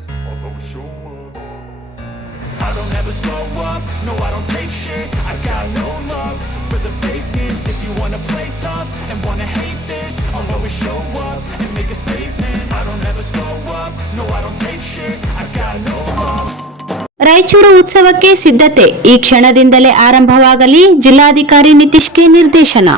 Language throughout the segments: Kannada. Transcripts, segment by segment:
this, I'll always show up. I don't ever slow up, no I don't take shit. I got no love for the fakeness. If you wanna play tough and wanna hate this, I'll always show up and make a statement. I don't ever slow up, no I don't take shit. I got no love. Raichur ಉತ್ಸವಕ್ಕೆ ಸಿದ್ಧತೆ ಈ ಕ್ಷಣದಿಂದಲೇ ಆರಂಭವಾಗಲಿ. ಜಿಲ್ಲಾಧಿಕಾರಿ ನಿತೀಶ್ಗೆ ನಿರ್ದೇಶನ.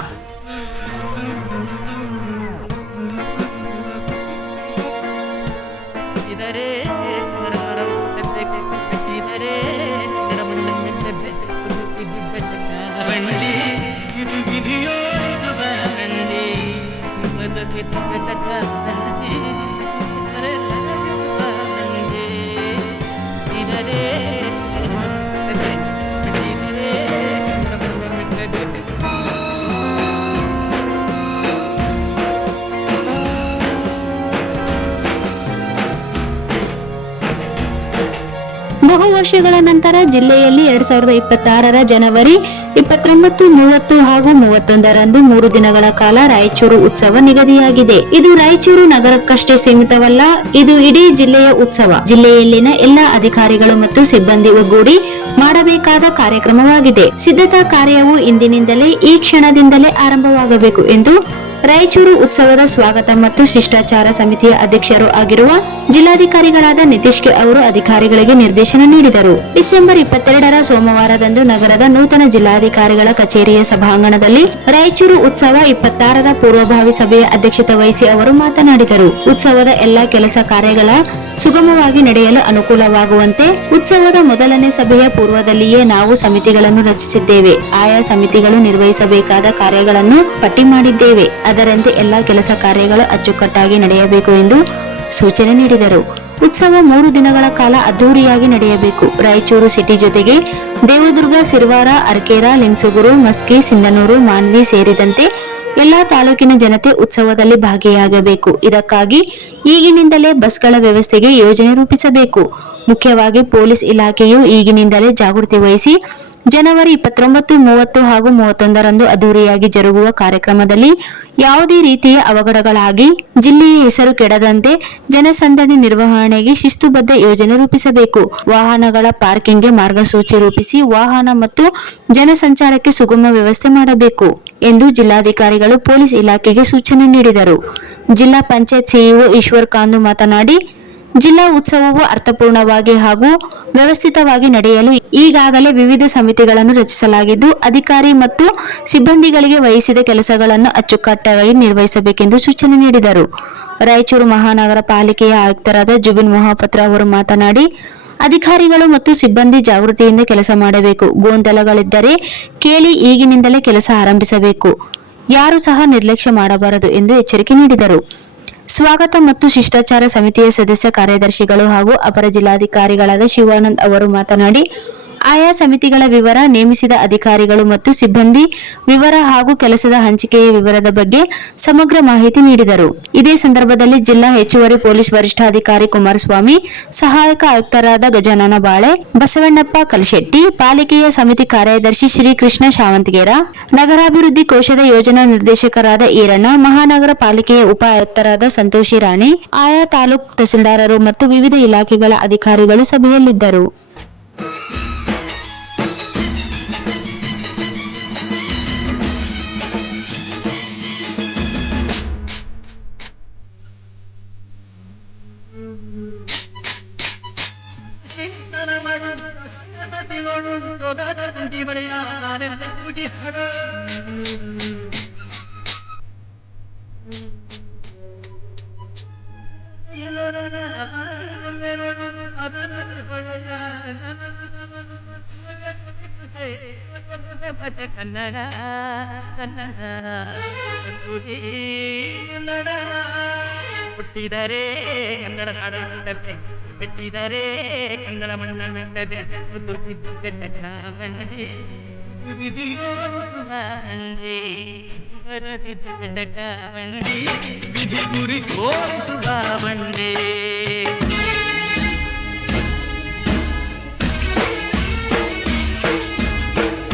ಬಹು ವರ್ಷಗಳ ನಂತರ ಜಿಲ್ಲೆಯಲ್ಲಿ 2026ರ ಜನವರಿ 29, 30 ಹಾಗೂ 31ರಂದು 3 ದಿನಗಳ ಕಾಲ ರಾಯಚೂರು ಉತ್ಸವ ನಿಗದಿಯಾಗಿದೆ. ಇದು ರಾಯಚೂರು ನಗರಕ್ಕಷ್ಟೇ ಸೀಮಿತವಲ್ಲ, ಇದು ಇಡೀ ಜಿಲ್ಲೆಯ ಉತ್ಸವ. ಜಿಲ್ಲೆಯಲ್ಲಿನ ಎಲ್ಲಾ ಅಧಿಕಾರಿಗಳು ಮತ್ತು ಸಿಬ್ಬಂದಿ ಒಗ್ಗೂಡಿ ಮಾಡಬೇಕಾದ ಕಾರ್ಯಕ್ರಮವಾಗಿದೆ. ಸಿದ್ಧತಾ ಕಾರ್ಯವು ಇಂದಿನಿಂದಲೇ ಈ ಕ್ಷಣದಿಂದಲೇ ಆರಂಭವಾಗಬೇಕು ಎಂದು ರಾಯಚೂರು ಉತ್ಸವದ ಸ್ವಾಗತ ಮತ್ತು ಶಿಷ್ಟಾಚಾರ ಸಮಿತಿಯ ಅಧ್ಯಕ್ಷರು ಆಗಿರುವ ಜಿಲ್ಲಾಧಿಕಾರಿಗಳಾದ ನಿತೀಶ್ಗೆ ಅವರು ಅಧಿಕಾರಿಗಳಿಗೆ ನಿರ್ದೇಶನ ನೀಡಿದರು. ಡಿಸೆಂಬರ್ 22ರ ಸೋಮವಾರದಂದು ನಗರದ ನೂತನ ಜಿಲ್ಲಾಧಿಕಾರಿಗಳ ಕಚೇರಿಯ ಸಭಾಂಗಣದಲ್ಲಿ ರಾಯಚೂರು ಉತ್ಸವ 26ರ ಪೂರ್ವಭಾವಿ ಸಭೆಯ ಅಧ್ಯಕ್ಷತೆ ವಹಿಸಿ ಅವರು ಮಾತನಾಡಿದರು. ಉತ್ಸವದ ಎಲ್ಲಾ ಕೆಲಸ ಕಾರ್ಯಗಳ ಸುಗಮವಾಗಿ ನಡೆಯಲು ಅನುಕೂಲವಾಗುವಂತೆ ಉತ್ಸವದ ಮೊದಲನೇ ಸಭೆಯ ಪೂರ್ವದಲ್ಲಿಯೇ ನಾವು ಸಮಿತಿಗಳನ್ನು ರಚಿಸಿದ್ದೇವೆ. ಆಯಾ ಸಮಿತಿಗಳು ನಿರ್ವಹಿಸಬೇಕಾದ ಕಾರ್ಯಗಳನ್ನು ಪಟ್ಟಿ ಮಾಡಿದ್ದೇವೆ. ಅದರಂತೆ ಎಲ್ಲಾ ಕೆಲಸ ಕಾರ್ಯಗಳು ಅಚ್ಚುಕಟ್ಟಾಗಿ ನಡೆಯಬೇಕು ಎಂದು ಸೂಚನೆ ನೀಡಿದರು. ಉತ್ಸವ 3 ದಿನಗಳ ಕಾಲ ಅದ್ದೂರಿಯಾಗಿ ನಡೆಯಬೇಕು. ರಾಯಚೂರು ಸಿಟಿ ಜೊತೆಗೆ ದೇವದುರ್ಗ, ಸಿರವಾರ, ಅರ್ಕೇರಾ, ಲಿಂಗಸೂಗೂರು, ಮಸ್ಕಿ, ಸಿಂಧನೂರು, ಮಾನ್ವಿ ಸೇರಿದಂತೆ ಎಲ್ಲಾ ತಾಲೂಕಿನ ಜನತೆ ಉತ್ಸವದಲ್ಲಿ ಭಾಗಿಯಾಗಬೇಕು. ಇದಕ್ಕಾಗಿ ಈಗಿನಿಂದಲೇ ಬಸ್ಗಳ ವ್ಯವಸ್ಥೆಗೆ ಯೋಜನೆ ರೂಪಿಸಬೇಕು. ಮುಖ್ಯವಾಗಿ ಪೊಲೀಸ್ ಇಲಾಖೆಯು ಈಗಿನಿಂದಲೇ ಜಾಗೃತಿ ವಹಿಸಿ ಜನವರಿ 29, 30 ಹಾಗೂ 31ರಂದು ಅದ್ದೂರಿಯಾಗಿ ಜರುಗುವ ಕಾರ್ಯಕ್ರಮದಲ್ಲಿ ಯಾವುದೇ ರೀತಿಯ ಅವಘಡಗಳಾಗಿ ಜಿಲ್ಲೆಯ ಹೆಸರು ಕೆಡದಂತೆ ಜನಸಂದಣಿ ನಿರ್ವಹಣೆಗೆ ಶಿಸ್ತುಬದ್ಧ ಯೋಜನೆ ರೂಪಿಸಬೇಕು. ವಾಹನಗಳ ಪಾರ್ಕಿಂಗ್ಗೆ ಮಾರ್ಗಸೂಚಿ ರೂಪಿಸಿ ವಾಹನ ಮತ್ತು ಜನಸಂಚಾರಕ್ಕೆ ಸುಗಮ ವ್ಯವಸ್ಥೆ ಮಾಡಬೇಕು ಎಂದು ಜಿಲ್ಲಾಧಿಕಾರಿಗಳು ಪೊಲೀಸ್ ಇಲಾಖೆಗೆ ಸೂಚನೆ ನೀಡಿದರು. ಜಿಲ್ಲಾ ಪಂಚಾಯತ್ ಸಿಇಒ ಈಶ್ವರ್ ಕಾಂದು ಮಾತನಾಡಿ, ಜಿಲ್ಲಾ ಉತ್ಸವವು ಅರ್ಥಪೂರ್ಣವಾಗಿ ಹಾಗೂ ವ್ಯವಸ್ಥಿತವಾಗಿ ನಡೆಯಲು ಈಗಾಗಲೇ ವಿವಿಧ ಸಮಿತಿಗಳನ್ನು ರಚಿಸಲಾಗಿದ್ದು, ಅಧಿಕಾರಿ ಮತ್ತು ಸಿಬ್ಬಂದಿಗಳಿಗೆ ವಹಿಸಿದ ಕೆಲಸಗಳನ್ನು ಅಚ್ಚುಕಟ್ಟಾಗಿ ನಿರ್ವಹಿಸಬೇಕೆಂದು ಸೂಚನೆ ನೀಡಿದರು. ರಾಯಚೂರು ಮಹಾನಗರ ಪಾಲಿಕೆಯ ಆಯುಕ್ತರಾದ ಜುಬಿನ್ ಮೊಹಾಪತ್ರ ಅವರು ಮಾತನಾಡಿ, ಅಧಿಕಾರಿಗಳು ಮತ್ತು ಸಿಬ್ಬಂದಿ ಜಾಗೃತಿಯಿಂದ ಕೆಲಸ ಮಾಡಬೇಕು. ಗೊಂದಲಗಳಿದ್ದರೆ ಕೇಳಿ ಈಗಿನಿಂದಲೇ ಕೆಲಸ ಆರಂಭಿಸಬೇಕು. ಯಾರು ಸಹ ನಿರ್ಲಕ್ಷ್ಯ ಮಾಡಬಾರದು ಎಂದು ಎಚ್ಚರಿಕೆ ನೀಡಿದರು. ಸ್ವಾಗತ ಮತ್ತು ಶಿಷ್ಟಾಚಾರ ಸಮಿತಿಯ ಸದಸ್ಯ ಕಾರ್ಯದರ್ಶಿಗಳು ಹಾಗೂ ಅಪರ ಜಿಲ್ಲಾಧಿಕಾರಿಗಳಾದ ಶಿವಾನಂದ್ ಅವರು ಮಾತನಾಡಿ, ಆಯಾ ಸಮಿತಿಗಳ ವಿವರ, ನೇಮಿಸಿದ ಅಧಿಕಾರಿಗಳು ಮತ್ತು ಸಿಬ್ಬಂದಿ ವಿವರ ಹಾಗೂ ಕೆಲಸದ ಹಂಚಿಕೆಯ ವಿವರದ ಬಗ್ಗೆ ಸಮಗ್ರ ಮಾಹಿತಿ ನೀಡಿದರು. ಇದೇ ಸಂದರ್ಭದಲ್ಲಿ ಜಿಲ್ಲಾ ಹೆಚ್ಚುವರಿ ಪೊಲೀಸ್ ವರಿಷ್ಠಾಧಿಕಾರಿ ಕುಮಾರಸ್ವಾಮಿ, ಸಹಾಯಕ ಆಯುಕ್ತರಾದ ಗಜಾನನ ಬಾಳೆ, ಬಸವಣ್ಣಪ್ಪ ಕಲ್ಶೆಟ್ಟಿ, ಪಾಲಿಕೆಯ ಸಮಿತಿ ಕಾರ್ಯದರ್ಶಿ ಶ್ರೀಕೃಷ್ಣ ಶಾವಂತಗೇರ, ನಗರಾಭಿವೃದ್ಧಿ ಕೋಶದ ಯೋಜನಾ ನಿರ್ದೇಶಕರಾದ ಈರಣ್ಣ, ಮಹಾನಗರ ಪಾಲಿಕೆಯ ಉಪ ಆಯುಕ್ತರಾದ ಸಂತೋಷಿ ರಾಣಿ, ಆಯಾ ತಾಲೂಕು ತಹಸೀಲ್ದಾರರು ಮತ್ತು ವಿವಿಧ ಇಲಾಖೆಗಳ ಅಧಿಕಾರಿಗಳು ಸಭೆಯಲ್ಲಿದ್ದರು. ಹುಟ್ಟಿದರೆ ಕನ್ನಡ ನಾಡುತ್ತದೆ, ಬಿಟ್ಟಿದರೆ ಕನ್ನಡ ಮಣ್ಣುತ್ತದೆ. ವಿಧಿ ಗುರಿ ತೋರಿಸುವ ಬಂಡೆ.